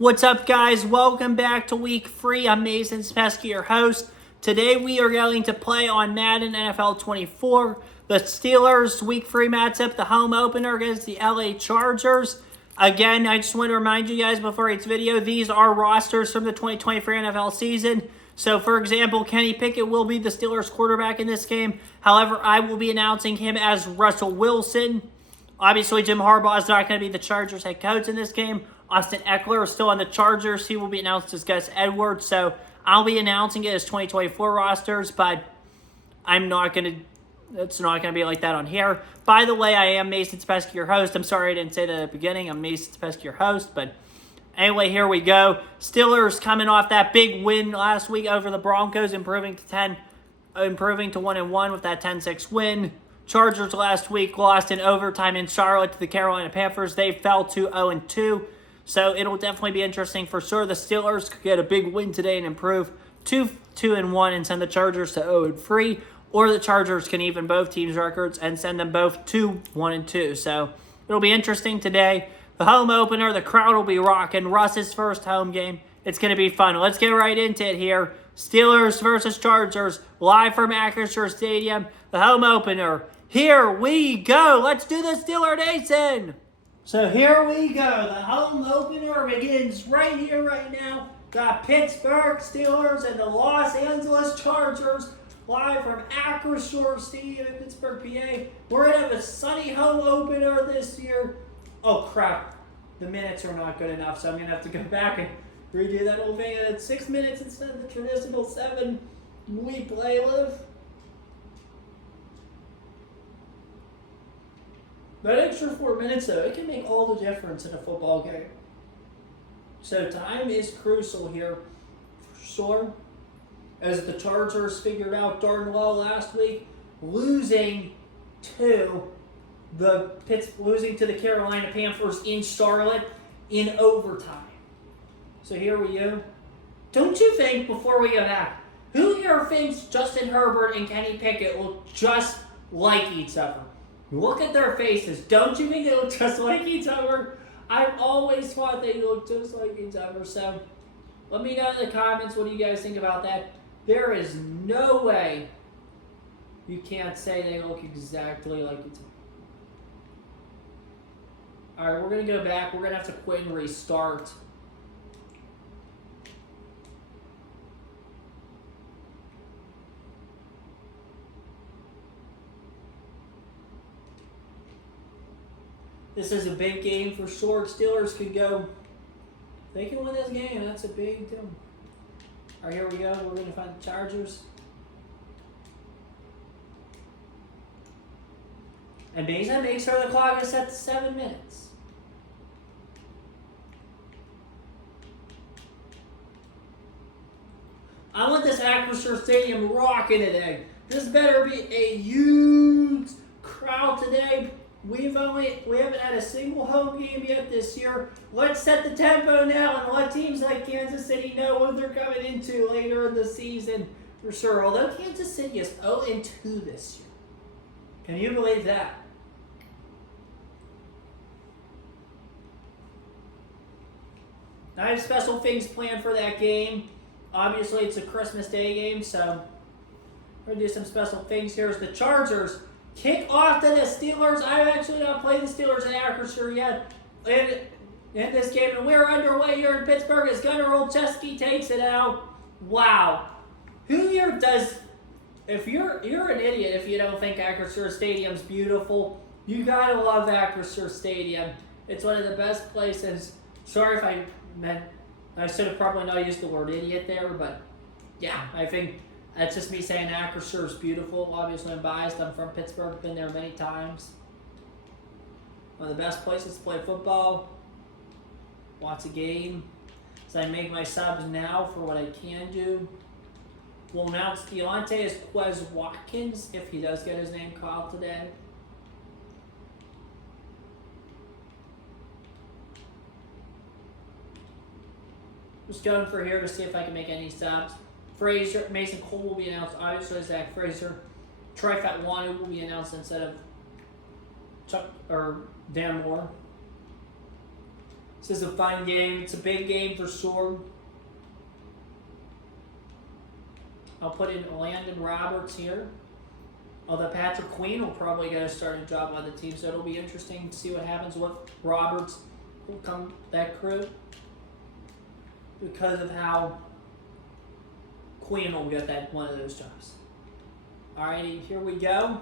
What's up, guys? Welcome back to week 3. I'm Mason Spesky, your host. Today we are going to play on Madden NFL 24. The Steelers week 3 matchup, the home opener against the LA Chargers. Again, I just want to remind you guys before each video, these are rosters from the 2023 NFL season. So, for example, Kenny Pickett will be the Steelers quarterback in this game. However, I will be announcing him as Russell Wilson. Obviously, Jim Harbaugh is not going to be the Chargers head coach in this game. Austin Eckler is still on the Chargers. He will be announced as Gus Edwards. So I'll be announcing it as 2024 rosters, but I'm not going to, it's not going to be like that on here. By the way, I am Mason Spesky, your host. I'm sorry I didn't say that at the beginning. I'm Mason Spesky, your host, but anyway, here we go. Steelers coming off that big win last week over the Broncos, improving to 1-1 with that 10-6 win. Chargers last week lost in overtime in Charlotte to the Carolina Panthers. They fell to 0-2. So it'll definitely be interesting for sure. The Steelers could get a big win today and improve 2-1 and send the Chargers to 0-3. Or the Chargers can even both teams' records and send them both to 1-2. So it'll be interesting today. The home opener, the crowd will be rocking. Russ's first home game. It's going to be fun. Let's get right into it here. Steelers versus Chargers, live from Acrisure Stadium. The home opener. Here we go. Let's do the Steeler Nation. So here we go. The home opener begins right here, right now. Got Pittsburgh Steelers and the Los Angeles Chargers live from Acrisure Stadium in Pittsburgh, PA. We're going to have a sunny home opener this year. Oh, crap. The minutes are not good enough, so I'm going to have to go back and redo that whole thing. It's 6 minutes instead of the traditional 7 we play with. That extra 4 minutes, though, it can make all the difference in a football game. So time is crucial here, for sure. As the Chargers figured out darn well last week, losing to the Carolina Panthers in Charlotte in overtime. So here we go. Don't you think, before we go back, who here thinks Justin Herbert and Kenny Pickett look just like each other? Look at their faces. Don't you think they look just like each other? I've always thought they look just like each other. So let me know in the comments what do you guys think about that. There is no way you can't say they look exactly like each other. All right, we're going to go back. We're going to have to quit and restart. This is a big game for sure. Steelers could go. They can win this game. That's a big deal. All right, here we go. We're going to find the Chargers. And Mason makes sure the clock is set to 7 minutes. I want this Acrisure Stadium rocking today. This better be a huge crowd today. We haven't had a single home game yet this year. Let's set the tempo now and let teams like Kansas City know what they're coming into later in the season for sure. Although Kansas City is 0-2 this year. Can you believe that? I have special things planned for that game. Obviously, it's a Christmas Day game, so we're going to do some special things. Here's the Chargers. Kick off to the Steelers. I've actually not played the Steelers in Acrisure yet in this game, and we're underway here in Pittsburgh as Gunnar Olszewski takes it out. Wow. Who here does... If you're an idiot if you don't think Acrisure Stadium's beautiful. You gotta love Acrisure Stadium. It's one of the best places. Sorry if I should have probably not used the word idiot there, but yeah, I think... That's just me saying Acrisure is beautiful. Obviously, I'm biased. I'm from Pittsburgh. Been there many times. One of the best places to play football. Watch a game. So I make my subs now for what I can do. We'll announce Deontay as Quez Watkins if he does get his name called today. Just going for here to see if I can make any subs. Mason Cole will be announced, obviously, Zach Frazier. Troy Fatwanu will be announced instead of Dan Moore. This is a fun game. It's a big game for sure. I'll put in Landon Roberts here. Although Patrick Queen will probably get a starting job on the team, so it'll be interesting to see what happens with Roberts will come that crew because of how Queen will get that one of those jobs. Alrighty, here we go.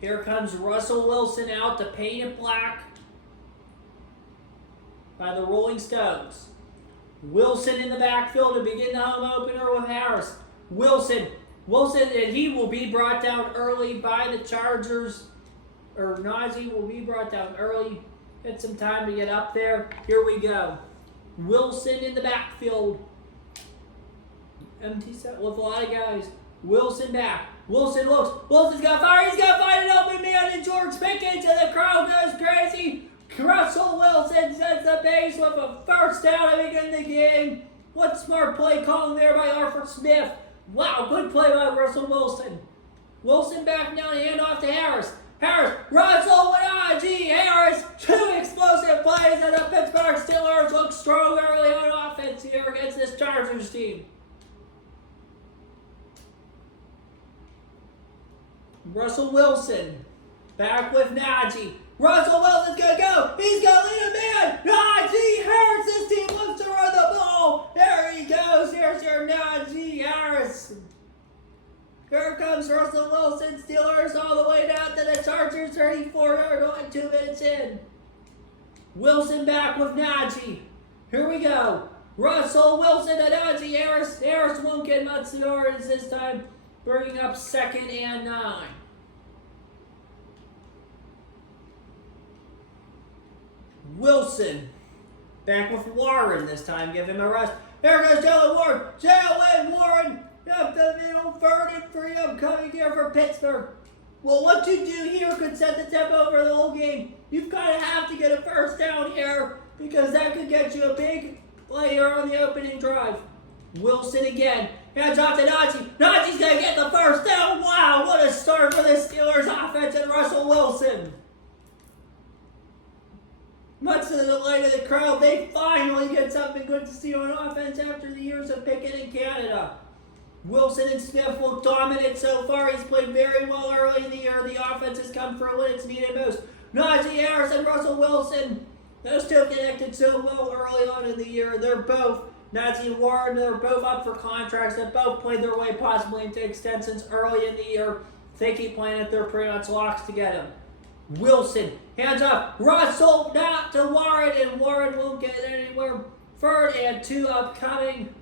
Here comes Russell Wilson out to paint it black by the Rolling Stones. Wilson in the backfield to begin the home opener with Harris. Wilson, and he will be brought down early by the Chargers. Or Najee will be brought down early. Get some time to get up there. Here we go. Wilson in the backfield. Empty set with a lot of guys. Wilson back. Wilson looks. Wilson's got fire. He's got to find an open man in George Pickens, and the crowd goes crazy. Russell Wilson sets the base with a first down to begin the game. What smart play calling there by Arthur Smith. Wow, good play by Russell Wilson. Wilson back now to hand off to Harris. Harris, Russell with Najee Harris. Two explosive plays, and the Pittsburgh Steelers look strong early on offense here against this Chargers team. Russell Wilson back with Najee. Russell Wilson's going to go. He's going to lead a man. Najee Harris. This team wants to run the ball. There he goes. Here's your Najee Harris. Here comes Russell Wilson. Steelers all the way down to the Chargers. 34-yard line, 2 minutes in. Wilson back with Najee. Here we go. Russell Wilson to Najee Harris. Harris won't get much yards this time. Bringing up 2nd and 9. Wilson back with Warren this time. Give him a rush. There goes Jalen Warren. Jalen Warren up the middle. 3rd and 3 coming here for Pittsburgh. Well, what you do here could set the tempo for the whole game. You've got to have to get a first down here because that could get you a big play here on the opening drive. Wilson again. Hands off to Najee. Najee's going to get the first down. Wow, what a start for the Steelers offense and Russell Wilson. Much to the delight of the crowd, they finally get something good to see on offense after the years of picking in Canada. Wilson and Smith look dominant so far. He's played very well early in the year. The offense has come through when it's needed most. Najee Harris and Russell Wilson, those two connected so well early on in the year. They're both, Najee and Warren, they're both up for contracts. They've both played their way possibly into extensions early in the year. If they keep playing it, they're pretty much locks to get them. Wilson, hands up, Russell, not to Warren, and Warren won't get anywhere. 3rd and 2 upcoming.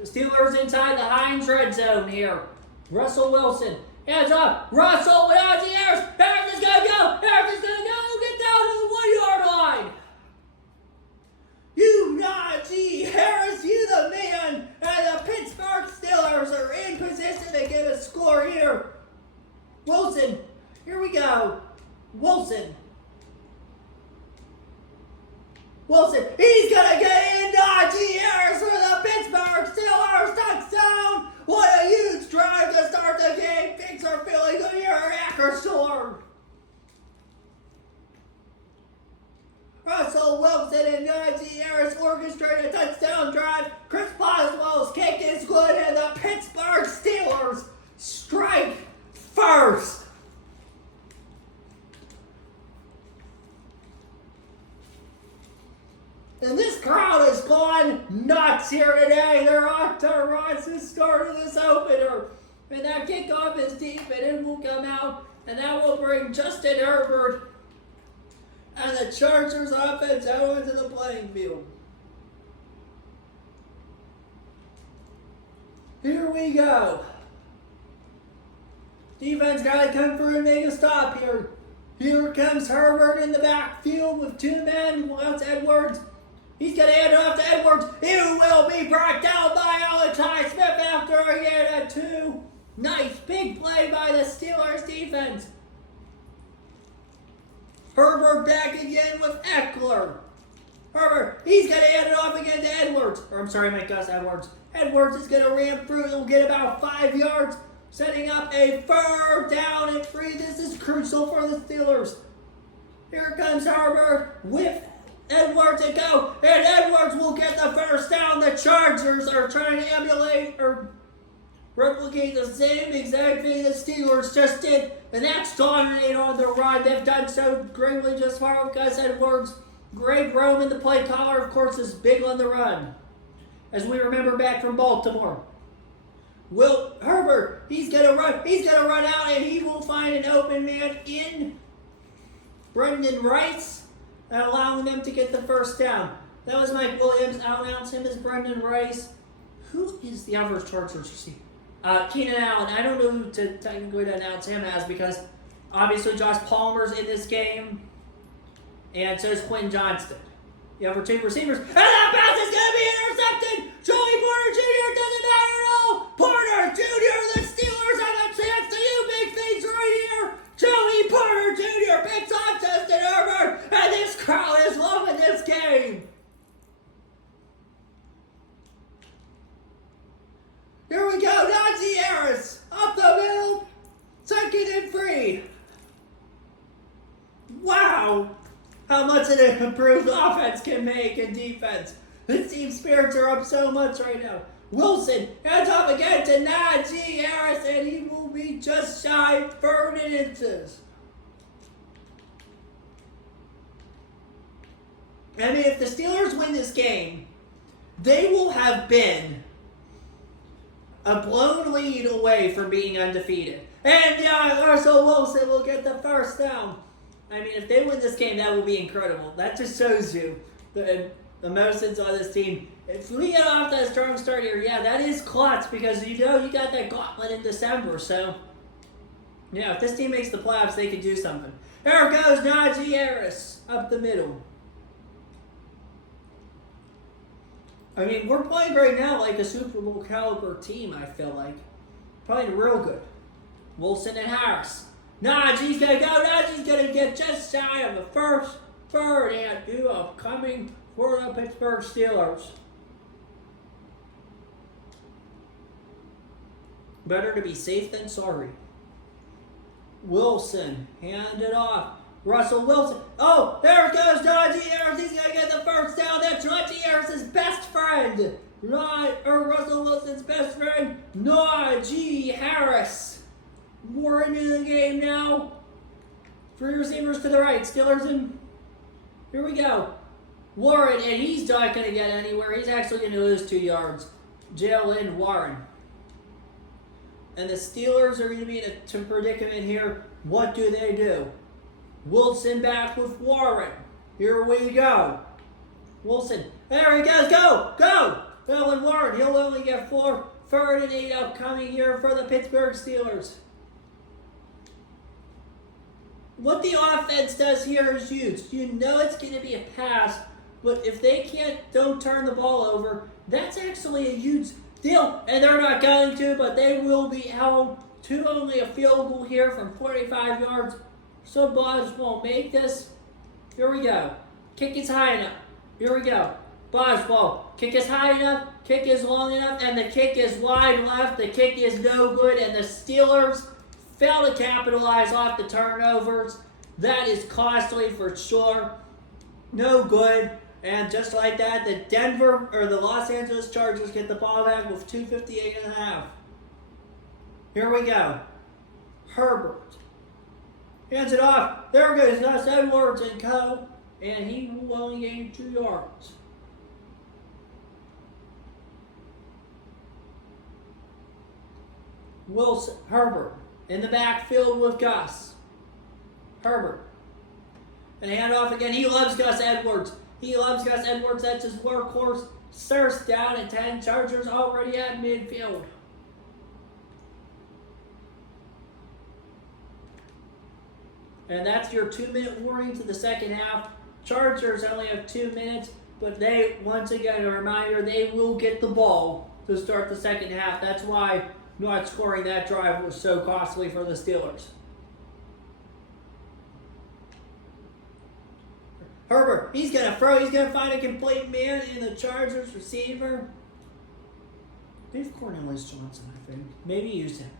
The Steelers inside the Heinz red zone here. Russell Wilson, hands up, Russell with Najee Harris. Harris is going to go, Harris is going to go, get down to the 1-yard line. You Najee Harris, you the man, and the Pittsburgh Steelers are in position to get a score here. Wilson, here we go. Wilson, he's going to get in. Najee Harris for the Pittsburgh Steelers touchdown. What a huge drive to start the game. Things are feeling good here at Ackershore. Russell Wilson and Najee Harris orchestrate a touchdown drive. Chris Boswell's kick is good, and the Pittsburgh Steelers strike first. And this crowd has gone nuts here today. They're off to rush the start of this opener. And that kickoff is deep, and it will come out, and that will bring Justin Herbert and the Chargers offense out into the playing field. Here we go. Defense got to come through and make a stop here. Here comes Herbert in the backfield with 2 men. That's Edwards. He's going to hand it off to Edwards. It will be brought down by Alex Highsmith after a gain of 2. Nice big play by the Steelers defense. Herbert back again with Eckler. Herbert, he's going to hand it off again to Edwards. Gus Edwards. Edwards is going to ram through. He'll get about 5 yards. setting up a 3rd down and 3. This is crucial for the Steelers. Here comes Herbert with Edwards to go, and Edwards will get the 1st down. The Chargers are trying to emulate or replicate the same exact thing the Steelers just did, and that's dominate on the run. They've done so greatly just far with Gus Edwards. Greg Roman, the play caller, of course, is big on the run, as we remember back from Baltimore. Will Herbert, he's gonna run out, and he will find an open man in Brendan Rice, allowing them to get the 1st down. That was Mike Williams. I'll announce him as Brendan Rice. Who is the other Chargers receiver? Keenan Allen. I don't know who to technically announce him as, because obviously Josh Palmer's in this game, and so is Quinn Johnston. The other 2 receivers. And that pass is going to be intercepted! Joey Porter Jr. doesn't matter at all! Porter Jr., the Steelers have a chance to do big things right here! Joey Porter Jr. picks off Justin Herbert, and this crowd is loving this game! Here we go, Najee Harris, up the middle, 2nd and 3. Wow, how much an improved offense can make and defense. This team's spirits are up so much right now. Wilson hands off again to Najee Harris, and he will be just shy 3rd and inches. I mean, if the Steelers win this game, they will have been a blown lead away from being undefeated. And Russell Wilson will get the 1st down. I mean, if they win this game, that will be incredible. That just shows you the emotions on this team. If we get off that strong start here, yeah, that is clutch, because you got that gauntlet in December. So, yeah, if this team makes the playoffs, they can do something. There goes Najee Harris up the middle. I mean, we're playing right now like a Super Bowl caliber team, I feel like. Playing real good. Wilson and Harris. Najee's going to go. Najee's going to get just shy of the 1st, 3rd, and 2 upcoming for the Pittsburgh Steelers. Better to be safe than sorry. Wilson, hand it off. Russell Wilson. Oh, there it goes, Najee Harris. He's going to get the 1st down. That's Najee Harris's best friend. Russell Wilson's best friend, Najee Harris. More into the game now. 3 receivers to the right. Steelers in. Here we go. Warren, and he's not going to get anywhere. He's actually going to lose 2 yards. Jalen Warren. And the Steelers are going to be in a predicament here. What do? Wilson back with Warren. Here we go. Wilson. There he goes. Go! Jalen Warren. He'll only get 4. 3rd and 8 upcoming here for the Pittsburgh Steelers. What the offense does here is huge. You know it's going to be a pass, but if they don't turn the ball over, that's actually a huge deal. And they're not going to, but they will be held to only a field goal here from 45 yards. So Boz won't make this. Here we go. Kick is high enough. Here we go. Boswell. Kick is high enough. Kick is long enough. And the kick is wide left. The kick is no good. And the Steelers fail to capitalize off the turnovers. That is costly for sure. No good. And just like that, the Los Angeles Chargers get the ball back with 2:58 and a half. Here we go. Herbert. Hands it off. There goes Gus Edwards and co. And he will only gain 2 yards. Herbert in the backfield with Gus. Herbert. And handoff again. He loves Gus Edwards. That's his workhorse. 1st down and 10. Chargers already at midfield. And that's your 2-minute warning to the second half. Chargers only have 2 minutes, but they, once again, a reminder, they will get the ball to start the second half. That's why not scoring that drive was so costly for the Steelers. Herbert, he's going to throw. He's going to find a complete man in the Chargers receiver. They have Cornelius Johnson, I think. Maybe use him.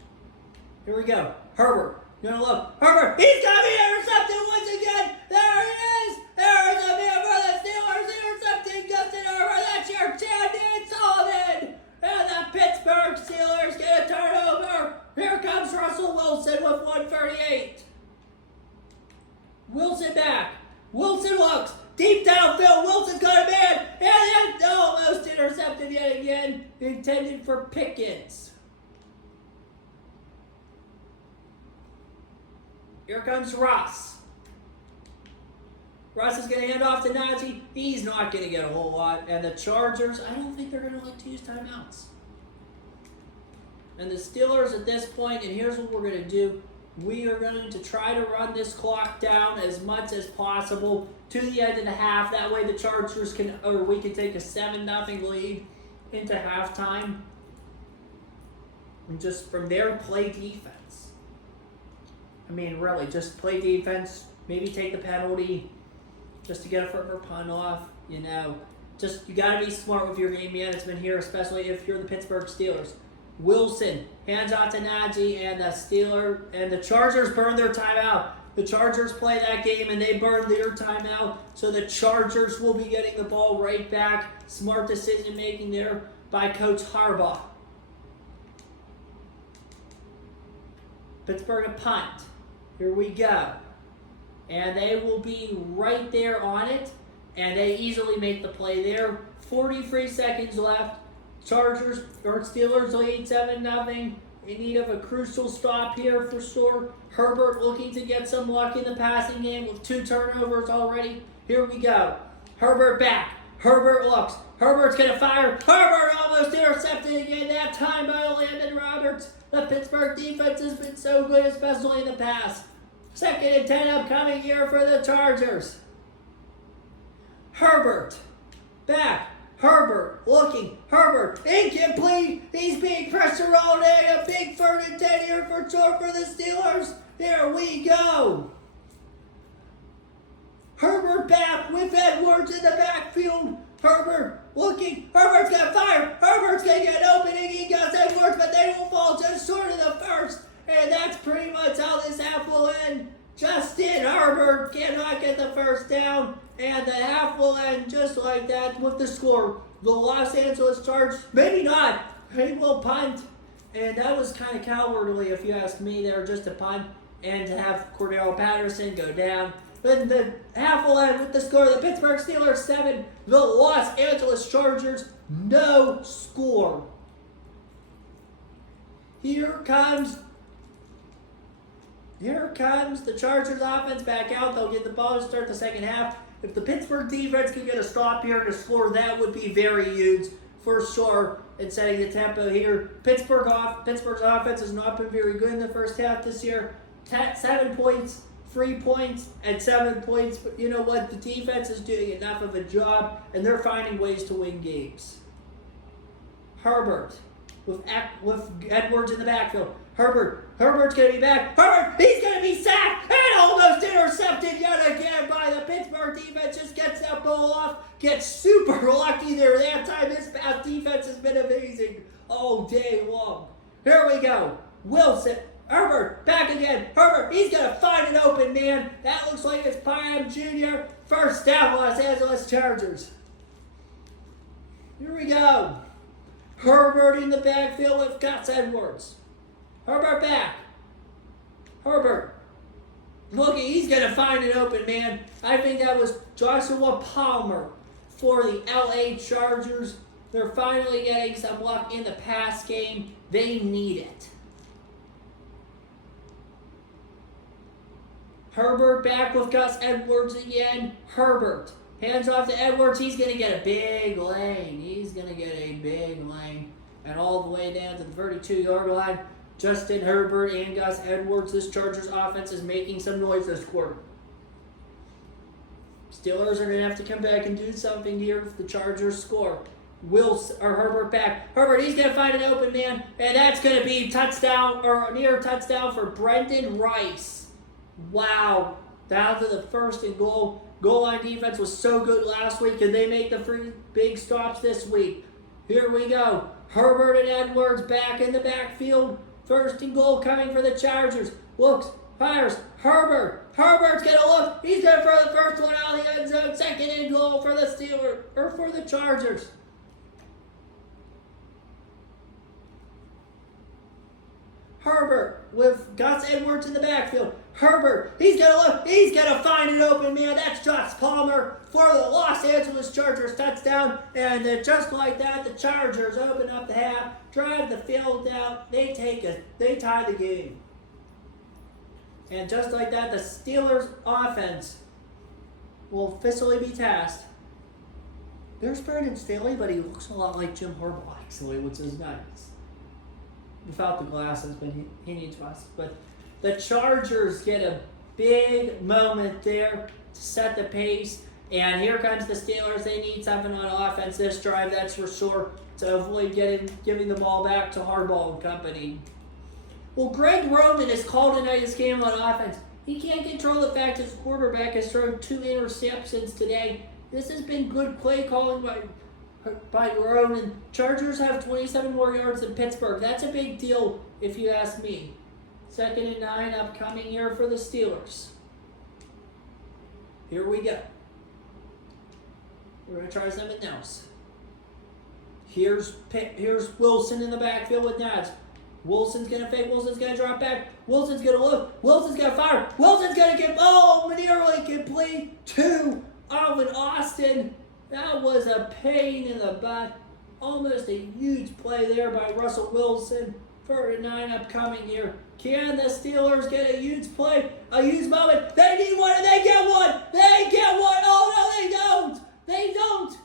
Here we go. Herbert. You're going to look. Herbert. He's going to be intercepted once again. There it is. There is a man for the Steelers intercepting Justin Herbert. That's your Chandon Sullivan. And the Pittsburgh Steelers get a turnover. Here comes Russell Wilson with 138. Wilson back. Wilson looks. Deep downfield. Wilson's got a man. And almost intercepted yet again. Intended for Pickens. Here comes Russ. Russ is going to hand off to Najee. He's not going to get a whole lot. And the Chargers, I don't think they're going to like to use timeouts. And the Steelers at this point, and here's what we're going to do. We are going to try to run this clock down as much as possible to the end of the half. That way the Chargers can, or we can take a 7-0 lead into halftime. And just from there, play defense. I mean, really, just play defense. Maybe take the penalty just to get a further punt off. You know, just you got to be smart with your game management here, especially if you're the Pittsburgh Steelers. Wilson hands out to Najee, and the Chargers burn their timeout. The Chargers play that game and they burn their timeout, so the Chargers will be getting the ball right back. Smart decision making there by Coach Harbaugh. Pittsburgh a punt. Here we go. And they will be right there on it, and they easily make the play there. 43 seconds left. Chargers or Steelers lead 7-0. In need of a crucial stop here for sure. Herbert looking to get some luck in the passing game with 2 turnovers already. Here we go. Herbert back. Herbert looks. Herbert's going to fire. Herbert almost intercepted again, that time by Landon Roberts. The Pittsburgh defense has been so good, especially in the past. 2nd and 10 upcoming here for the Chargers. Herbert back. Herbert looking. Herbert incomplete. He's being pressured all day. A big 3rd and 10 here for the Steelers. Here we go. Herbert back with Edwards in the backfield. Herbert looking. Herbert's going to fire. Herbert's going to get an opening. He got Edwards, but they will fall just short of the first. And that's pretty much how this half will end. Justin Herbert cannot get the first down. And the half will end just like that with the score. The Los Angeles Chargers, maybe not. They will punt. And that was kind of cowardly, if you ask me, there, just to punt and to have Cordell Patterson go down. But the half will end with the score. The Pittsburgh Steelers 7, the Los Angeles Chargers no score. Here comes the Chargers offense back out. They'll get the ball to start the second half. If the Pittsburgh defense could get a stop here and a score, that would be very huge for sure in setting the tempo here. Pittsburgh's offense has not been very good in the first half this year. 7 points, 3 points, and 7 points. But you know what? The defense is doing enough of a job, and they're finding ways to win games. Herbert with Edwards in the backfield. Herbert's going to be back. Herbert, he's going to be sacked and almost intercepted yet again by the Pittsburgh defense. Just gets that ball off. Gets super lucky there. That time this past defense has been amazing all day long. Here we go. Wilson. Herbert, back again. Herbert, he's going to find an open man. That looks like it's Pyam Jr. First down, Los Angeles Chargers. Here we go. Herbert in the backfield with Gus Edwards. Herbert back. Herbert. Looking, he's going to find an open man. I think that was Joshua Palmer for the LA Chargers. They're finally getting some luck in the pass game. They need it. Herbert back with Gus Edwards again. Herbert. Hands off to Edwards. He's going to get a big lane. He's going to get a big lane. And all the way down to the 32-yard line. Justin Herbert and Gus Edwards. This Chargers offense is making some noise this quarter. Steelers are going to have to come back and do something here if the Chargers score. Herbert back. Herbert, he's going to find an open man. And that's going to be touchdown or near touchdown for Brendan Rice. Wow. Down to the 1st and goal. Goal line defense was so good last week. Can they make the 3 big stops this week? Here we go. Herbert and Edwards back in the backfield First and goal coming for the Chargers. Looks, fires, Herbert. Herbert's gonna look. He's gonna throw the first one out of the end zone. Second and goal for the Steelers, or for the Chargers. Herbert with Gus Edwards in the backfield. Herbert, he's going to look. He's going to find an open man. That's Josh Palmer for the Los Angeles Chargers touchdown. And just like that, the Chargers open up the half, drive the field out. They tie the game. And just like that, the Steelers offense will officially be tasked. There's Brandon Staley, but he looks a lot like Jim Harbaugh, actually, which is nice. Without the glasses, but he needs glasses. But the Chargers get a big moment there to set the pace. And here comes the Steelers. They need something on offense this drive, that's for sure, to avoid giving the ball back to Harbaugh and company. Well, Greg Roman has called tonight's game on offense. He can't control the fact his quarterback has thrown 2 interceptions today. This has been good play calling by Roman. Chargers have 27 more yards than Pittsburgh. That's a big deal if you ask me. 2nd and 9 upcoming here for the Steelers. Here we go. We're going to try something else. Here's Wilson in the backfield with Nads. Wilson's going to fake. Wilson's going to drop back. Wilson's going to look. Wilson's going to fire. Wilson's going to get, nearly complete to Alvin Austin. That was a pain in the butt. Almost a huge play there by Russell Wilson. 3rd and 9 upcoming here. Can the Steelers get a huge play? A huge moment. They need one and they get one. They get one. Oh, no, they don't. They don't.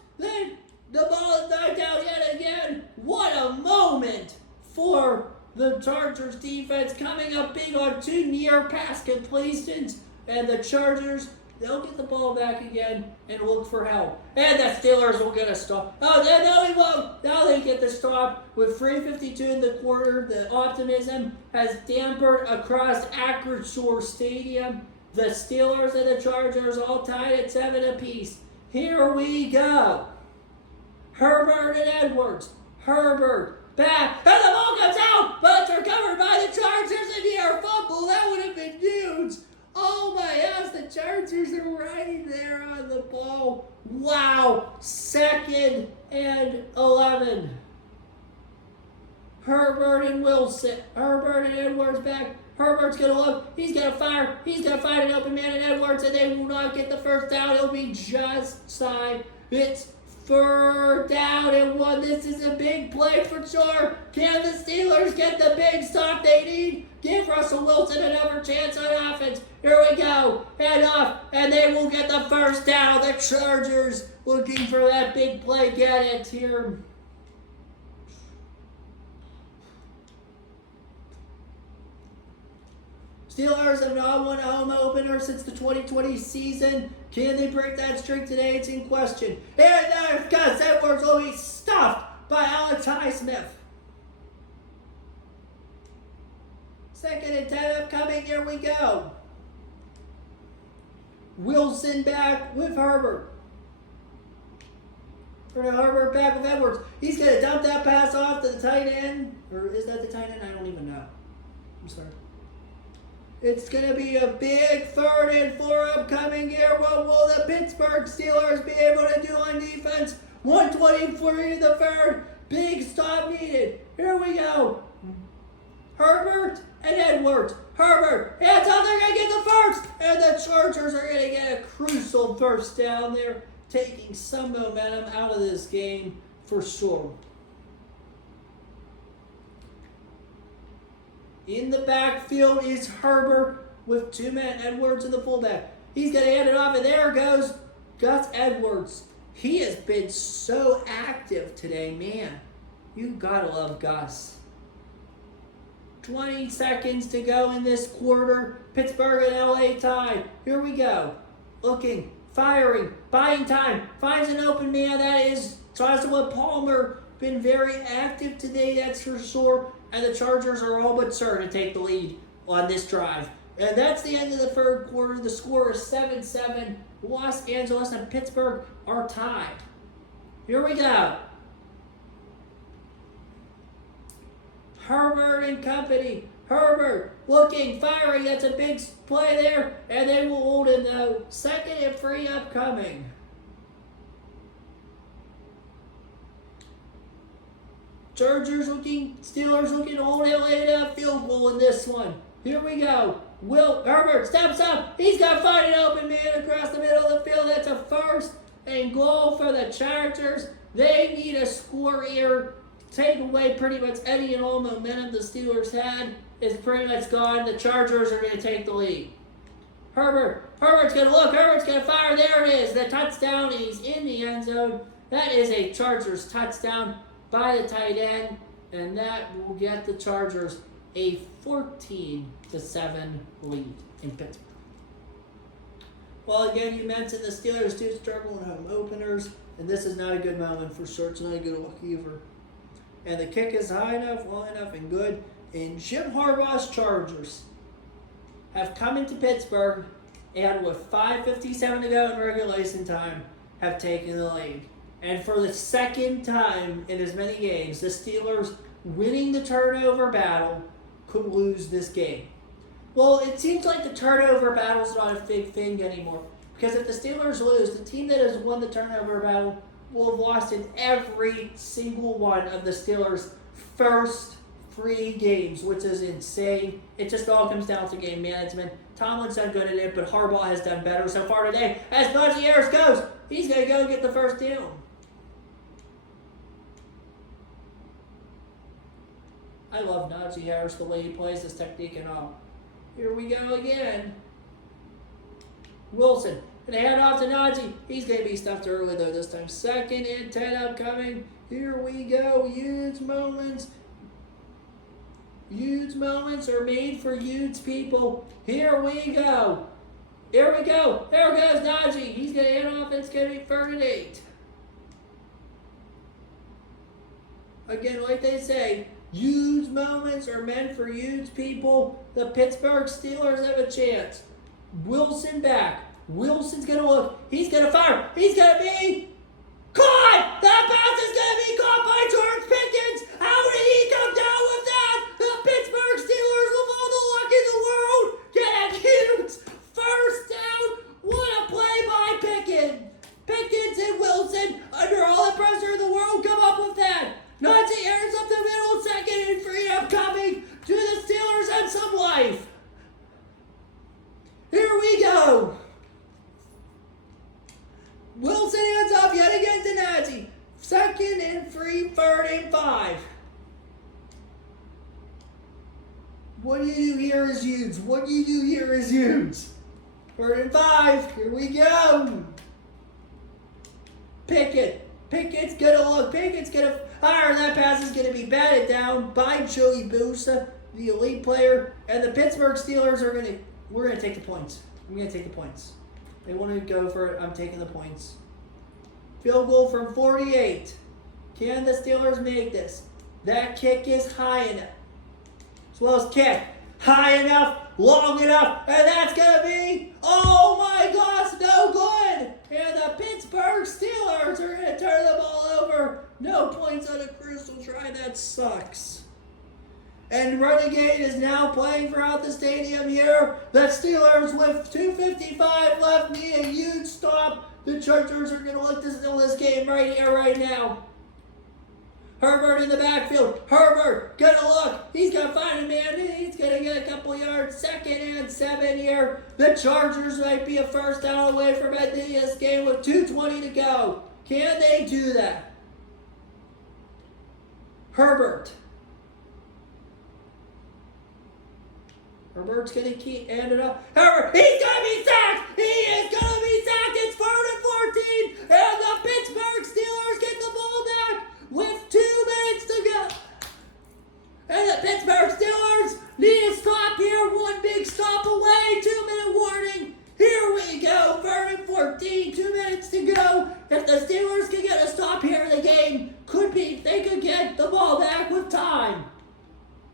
The ball is knocked out yet again. What a moment for the Chargers defense, coming up big on 2 near pass completions. And the Chargers, they'll get the ball back again and look for help. And the Steelers will get a stop. Oh, no, he won't. Now they get the stop with 3:52 in the quarter. The optimism has dampened across Acrisure Stadium. The Steelers and the Chargers all tied at 7 apiece. Here we go. Herbert and Edwards. Herbert back. And the ball comes out, but it's recovered by the Chargers in the air. Fumble. That would have been huge. Oh my gosh, the Chargers are right there on the ball. Wow. 2nd and 11. Herbert and Wilson. Herbert and Edwards back. Herbert's going to look. He's going to fire. He's going to find an open man in Edwards, and they will not get the first down. It'll be just side. It's 3rd down and 1. This is a big play for sure. Can the Steelers get the big stop they need? Give Russell Wilson another chance on offense. Here we go. Head off, and they will get the first down. The Chargers looking for that big play. Get it here. Steelers have not won a home opener since the 2020 season. Can they break that streak today? It's in question. And Gus Edwards will be stuffed by Alex Highsmith. 2nd and 10 upcoming. Here we go. Wilson back with Herbert. Herbert back with Edwards. He's going to dump that pass off to the tight end. Or is that the tight end? I don't even know. I'm sorry. It's going to be a big 3rd and 4 upcoming here. What will the Pittsburgh Steelers be able to do on defense? 1:23 in the 3rd. Big stop needed. Here we go. Herbert and Edwards. Herbert. Hands up. They're going to get the first. And the Chargers are going to get a crucial first down there, taking some momentum out of this game for sure. In the backfield is Herbert with 2 men, Edwards in the fullback. He's going to hand it off, and there goes Gus Edwards. He has been so active today, man. You got to love Gus. 20 seconds to go in this quarter. Pittsburgh and LA tied. Here we go. Looking, firing, buying time. Finds an open man. That is Joshua Palmer. Been very active today, that's for sure. And the Chargers are all but certain to take the lead on this drive. And that's the end of the 3rd quarter. The score is 7-7. Los Angeles and Pittsburgh are tied. Here we go. Herbert and company. Herbert looking, firing. That's a big play there. And they will hold him though. 2nd and 3 upcoming. Chargers looking, Steelers looking to hold Atlanta field goal in this one. Here we go. Herbert steps up. He's got to find an open man across the middle of the field. That's a 1st and goal for the Chargers. They need a score here. Take away pretty much any and all momentum the Steelers had. It's pretty much gone. The Chargers are going to take the lead. Herbert's going to look. Herbert's going to fire. There it is. The touchdown. He's in the end zone. That is a Chargers touchdown by the tight end. And that will get the Chargers a 14-7 lead in Pittsburgh. Well, again, you mentioned the Steelers do struggle in home openers. And this is not a good moment for sure. It's not a good look either. And the kick is high enough, long enough, and good. And Jim Harbaugh's Chargers have come into Pittsburgh and with 5:57 to go in regulation time have taken the lead. And for the 2nd time in as many games, the Steelers winning the turnover battle could lose this game. Well, it seems like the turnover battle is not a big thing anymore. Because if the Steelers lose, the team that has won the turnover battle will have lost in every single one of the Steelers' first 3 games, which is insane. It just all comes down to game management. Tomlin's done good at it, but Harbaugh has done better so far today. As Najee Harris goes, he's going to go get the first down. I love Najee Harris, the way he plays, his technique and all. Here we go again. Wilson. And they hand off to Najee. He's going to be stuffed early, though, this time. 2nd and 10 upcoming. Here we go. Huge moments. Huge moments are made for huge people. Here we go. Here we go. There goes Najee. He's going to hand off. It's going to be 3rd and 8. Again, like they say, huge moments are meant for huge people. The Pittsburgh Steelers have a chance. Wilson back. Wilson's going to look. He's going to fire. He's going to be caught. That pass is going to be caught by George Pickens. How did he come down with that? The Pittsburgh Steelers, with all the luck in the world, get a huge 1st down. What a play by Pickens. Pickens and Wilson, under all the pressure in the world, come up with that. Najee Harris up the middle, 2nd and 3 upcoming. Do the Steelers have some life? Here we go. Wilson hands off yet again to Najee. 2nd and 3, 3rd and 5. What do you do here is huge. What do you do here is huge. 3rd and 5. Here we go. Pickett's going to look. Pickett's going to fire. That pass is going to be batted down by Joey Bosa, the elite player. And the Pittsburgh Steelers are going to, we're going to take the points. I'm going to take the points. They want to go for it. I'm taking the points. Field goal from 48. Can the Steelers make this? That kick is high enough. As well as kick. High enough, long enough, and that's going to be, oh my gosh, no good. And the Pittsburgh Steelers are going to turn the ball over. No points on a crucial try. That sucks. And Renegade is now playing throughout the stadium here. The Steelers with 2:55 left need a huge stop. The Chargers are going to look to steal this game right here, right now. Herbert in the backfield. Herbert gonna look. He's gonna find a man. He's gonna get a couple yards. 2nd and 7 here. The Chargers might be a 1st down away from ending this game with 2:20 to go. Can they do that? Herbert's gonna keep handing up. Herbert, he's gonna be sacked. He is gonna be sacked. It's 3rd and 14, and the Pittsburgh Steelers get the ball back with 2 minutes to go. And the Pittsburgh Steelers need a stop here. 1 big stop away. 2-minute warning. Here we go. 3rd and 14. 2 minutes to go. If the Steelers can get a stop here, the game could be. They could get the ball back with time.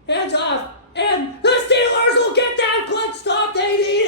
Hands off. And the Steelers will get that clutch stop. They need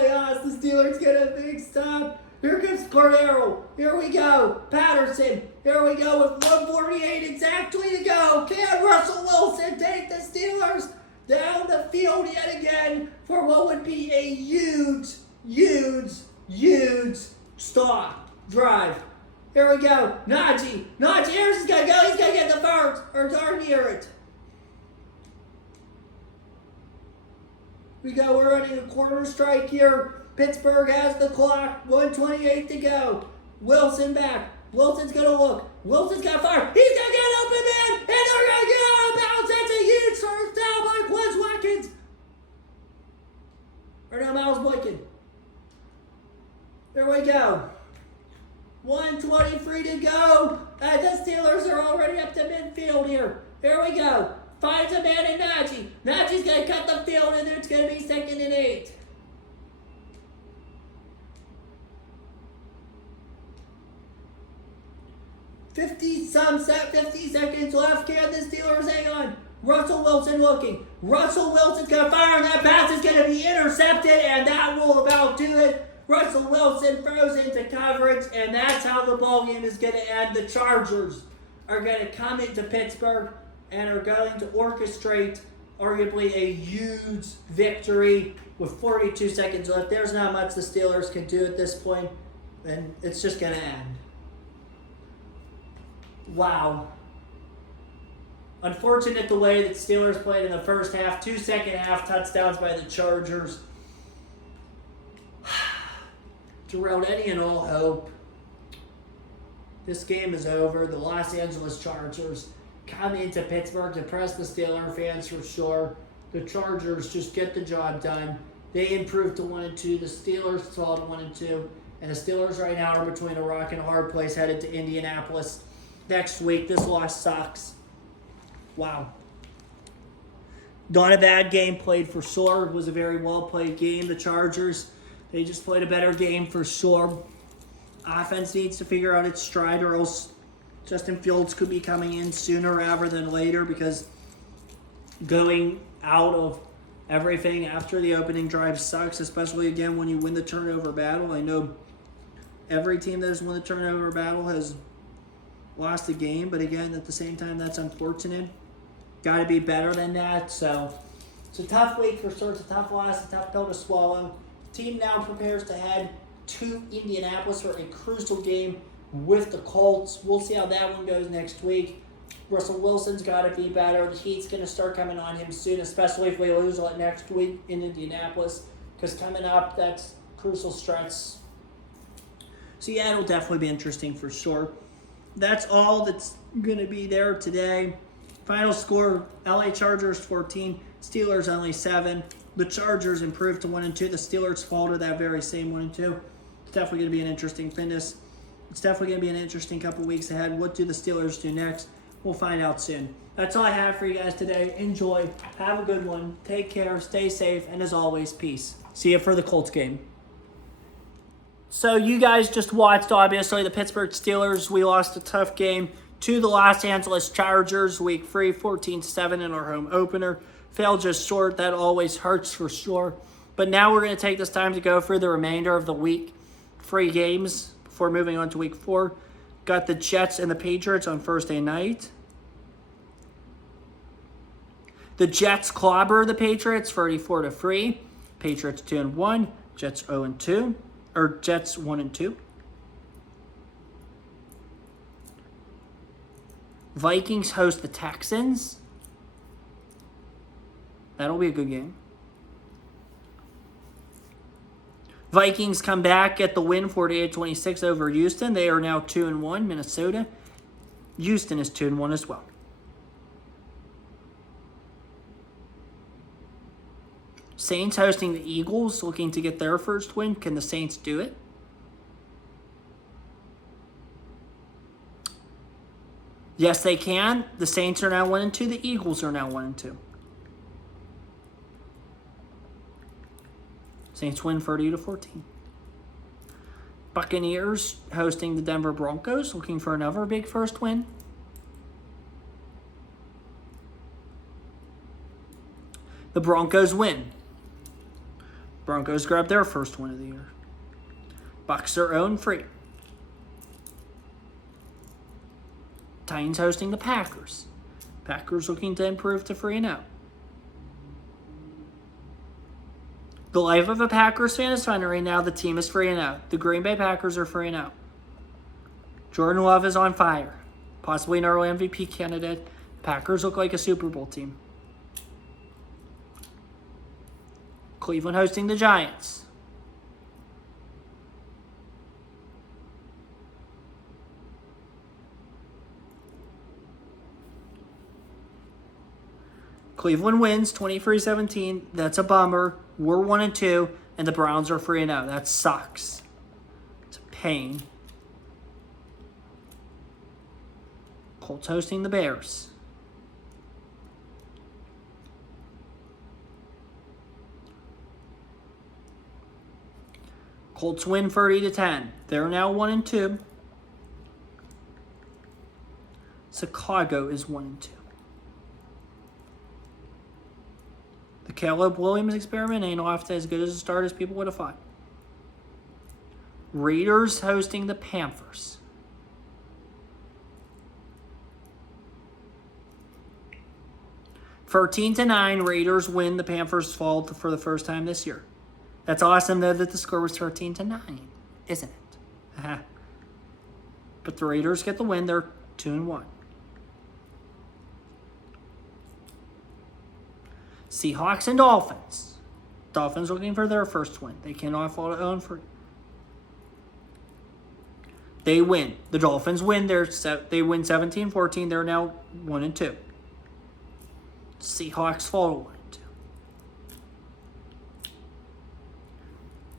chaos. The Steelers get a big stop. Here comes Cordero. Here we go. Patterson. Here we go with 1:48 exactly to go. Can Russell Wilson take the Steelers down the field yet again for what would be a huge stop drive? Here we go. Najee. Harrison's got to go. He's got to get the first or darn near it. We're running a quarter strike here. Pittsburgh has the clock. 1:28 to go. Wilson back. Wilson's going to look. Wilson's got to fire. He's going to get an open man. And they're going to get out of bounds. That's a huge first down by Quez Watkins. Or no, Miles Boykin. There we go. 1:23 to go. And the Steelers are already up to midfield here. Here we go. Finds a man in Najee. Najee's going to cut the field, and it's going to be 2nd and 8. Fifty seconds left. Can the Steelers hang on? Russell Wilson looking. Russell Wilson's going to fire, and that pass is going to be intercepted, and that will about do it. Russell Wilson throws into coverage, and that's how the ball game is going to end. The Chargers are going to come into Pittsburgh and are going to orchestrate arguably a huge victory with 42 seconds left. There's not much the Steelers can do at this point, and it's just going to end. Wow. Unfortunate the way that Steelers played in the first half. 2 second half touchdowns by the Chargers. Derailed any and all hope. This game is over. The Los Angeles Chargers come into Pittsburgh to press the Steelers fans for sure. The Chargers just get the job done. They improved to 1-2. The Steelers fall to 1-2. And the Steelers right now are between a rock and a hard place headed to Indianapolis next week. This loss sucks. Wow. Not a bad game played for sure. It was a very well played game. The Chargers, they just played a better game for sure. Offense needs to figure out its stride, or else Justin Fields could be coming in sooner rather than later, because going out of everything after the opening drive sucks, especially again when you win the turnover battle. I know every team that has won the turnover battle has lost a game, but again, at the same time, that's unfortunate. Got to be better than that. So it's a tough week for sure. It's a tough loss, a tough pill to swallow. Team now prepares to head to Indianapolis for a crucial game with the Colts. We'll see how that one goes next week. Russell Wilson's got to be better. The heat's going to start coming on him soon, especially if we lose next week in Indianapolis, because coming up, that's crucial stretch. So yeah, it'll definitely be interesting for sure. That's all that's going to be there today. Final score, LA Chargers 14, Steelers only 7. The Chargers improved to 1-2. The Steelers fall to that very same 1-2. It's definitely going to be an interesting finish. It's definitely going to be an interesting couple weeks ahead. What do the Steelers do next? We'll find out soon. That's all I have for you guys today. Enjoy. Have a good one. Take care. Stay safe. And as always, peace. See you for the Colts game. So you guys just watched, obviously, the Pittsburgh Steelers. We lost a tough game to the Los Angeles Chargers, week 3, 14-7 in our home opener. Fell just short. That always hurts for sure. But now we're going to take this time to go through the remainder of the week 3 games before moving on to week 4. Got the Jets and the Patriots on Thursday night. The Jets clobber the Patriots 34-3. Patriots 2-1. Jets 0-2. Or Jets 1-2. Vikings host the Texans. That'll be a good game. Vikings come back, get the win 48-26 over Houston. They are now 2-1. Minnesota. Houston is 2-1 as well. Saints hosting the Eagles, looking to get their first win. Can the Saints do it? Yes, they can. The Saints are now 1-2. The Eagles are now 1-2. Saints win 30-14. Buccaneers hosting the Denver Broncos, looking for another big first win. The Broncos win. Broncos grab their first win of the year. Bucks are 0-3. Titans hosting the Packers. Packers looking to improve to 3-0. The life of a Packers fan is fun right now. The team is 3-0. The Green Bay Packers are 3-0. Jordan Love is on fire. Possibly an early MVP candidate. Packers look like a Super Bowl team. Cleveland hosting the Giants. Cleveland wins 23-17. That's a bummer. We're 1-2, and the Browns are 3-0. That sucks. It's a pain. Colts hosting the Bears. Colts win 30-10. They're now 1-2. Chicago is 1-2. The Caleb Williams experiment ain't off to as good as a start as people would have thought. Raiders hosting the Panthers. Thirteen to 9, Raiders win. The Panthers fall for the first time this year. That's awesome, though, that the score was 13 to 9, isn't it? But the Raiders get the win. They're 2-1. Seahawks and Dolphins. Dolphins looking for their first win. They cannot fall to 0-3. They win. The Dolphins win. They win 17-14. They're now 1-2. Seahawks fall to 1-2.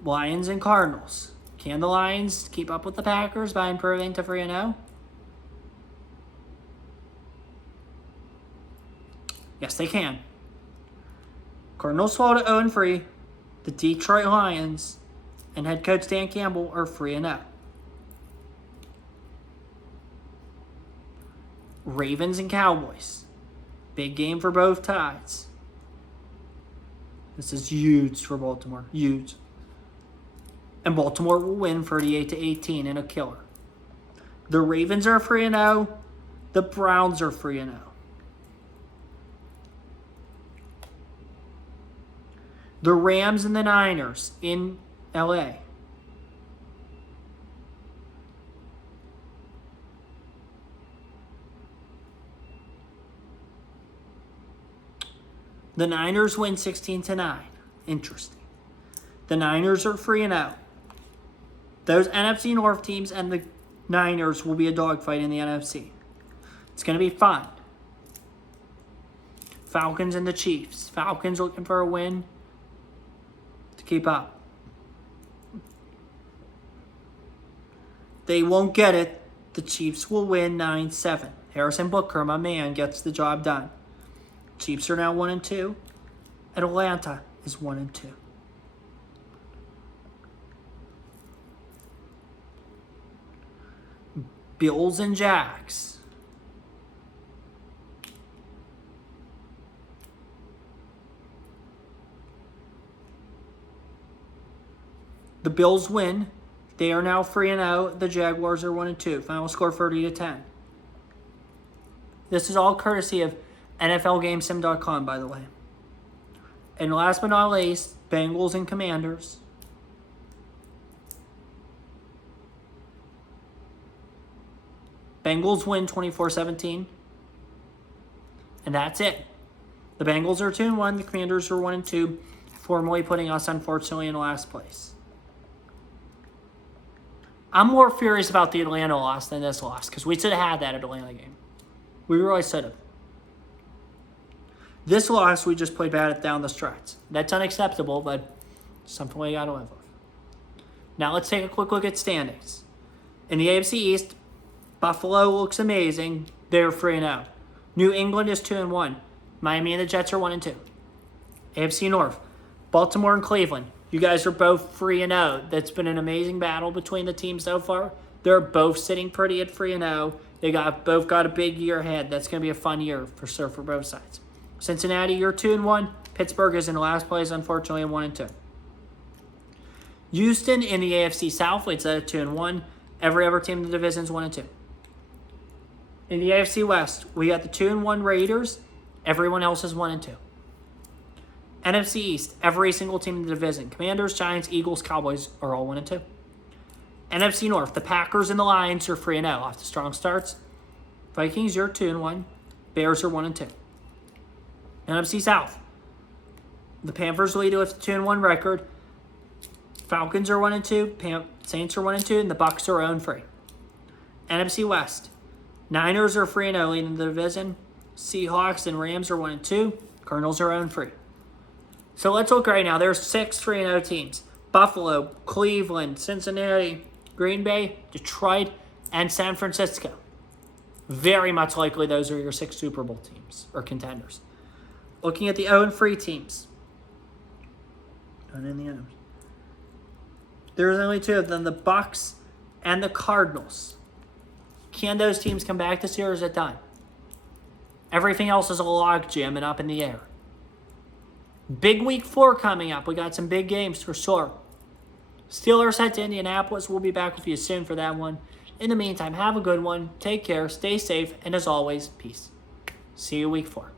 Lions and Cardinals. Can the Lions keep up with the Packers by improving to 3-0? Yes, they can. Cardinals fall to 0-3. The Detroit Lions and head coach Dan Campbell are 3-0. Ravens and Cowboys. Big game for both sides. This is huge for Baltimore. Huge. And Baltimore will win 38-18 in a killer. The Ravens are 3-0. The Browns are 3-0. The Rams and the Niners in LA. The Niners win 16-9. Interesting. The Niners are 3-0. Those NFC North teams and the Niners will be a dogfight in the NFC. It's going to be fun. Falcons and the Chiefs. Falcons looking for a win to keep up. They won't get it. The Chiefs will win 9-7. Harrison Butker, my man, gets the job done. Chiefs are now 1-2. Atlanta is 1-2. Bills and Jags. The Bills win. They are now 3-0. The Jaguars are 1-2. Final score 30-10. This is all courtesy of NFLGameSim.com, by the way. And last but not least, Bengals and Commanders. Bengals win 24-17. And that's it. The Bengals are 2-1. The Commanders are 1-2. Formally putting us, unfortunately, in last place. I'm more furious about the Atlanta loss than this loss, because we should have had that Atlanta game. We really should have. This loss, we just played bad down the stretch. That's unacceptable, but something we got to live with. Now let's take a quick look at standings. In the AFC East, Buffalo looks amazing. They're 3-0. New England is 2-1. Miami and the Jets are 1-2. AFC North, Baltimore and Cleveland. You guys are both 3-0. That's been an amazing battle between the teams so far. They're both sitting pretty at 3-0. They both got a big year ahead. That's going to be a fun year for sure for both sides. Cincinnati, you're 2-1. Pittsburgh is in last place, unfortunately, at 1-2. Houston in the AFC South leads at 2-1. Every other team in the division is 1-2. In the AFC West, we got the 2-1 Raiders. Everyone else is 1-2. NFC East, every single team in the division. Commanders, Giants, Eagles, Cowboys are all 1-2. NFC North, the Packers and the Lions are 3-0 off the strong starts. Vikings, you're 2-1. Bears are 1-2. NFC South, the Panthers lead with a 2-1 record. Falcons are 1-2. Saints are 1-2, and the Bucs are 0-3. NFC West, Niners are 3-0 leading the division. Seahawks and Rams are 1-2. Cardinals are 0-3. So let's look right now. There's 6 3-0 teams: Buffalo, Cleveland, Cincinnati, Green Bay, Detroit, and San Francisco. Very much likely those are your 6 Super Bowl teams or contenders. Looking at the 0-3 teams. There's only 2 of them, the Bucs and the Cardinals. Can those teams come back this year, or is it done? Everything else is a logjam and up in the air. Big week 4 coming up. We got some big games for sure. Steelers head to Indianapolis. We'll be back with you soon for that one. In the meantime, have a good one. Take care. Stay safe. And as always, peace. See you week 4.